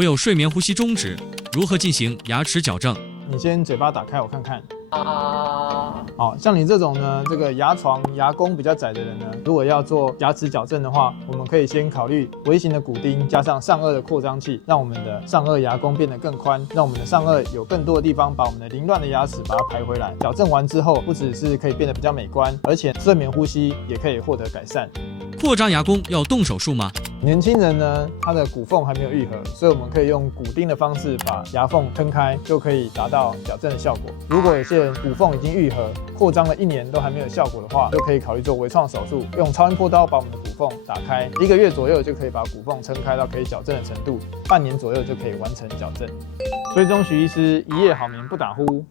我有睡眠呼吸中止，如何进行牙齿矫正？你先嘴巴打开，我看看。好像你这种呢，这个牙床、牙弓比较窄的人呢，如果要做牙齿矫正的话，我们可以先考虑微型的骨钉加上上颚的扩张器，让我们的上颚牙弓变得更宽，让我们的上颚有更多的地方把我们的凌乱的牙齿把它排回来。矫正完之后，不只是可以变得比较美观，而且睡眠呼吸也可以获得改善。扩张牙弓要动手术吗？年轻人呢，他的骨缝还没有愈合，所以我们可以用骨钉的方式把牙缝撑开，就可以达到矫正的效果。如果有些人骨缝已经愈合，扩张了1年都还没有效果的话，就可以考虑做微创手术，用超音波刀把我们的骨缝打开，1个月左右就可以把骨缝撑开到可以矫正的程度，半年左右就可以完成矫正。追踪徐医师，一夜好眠不打呼。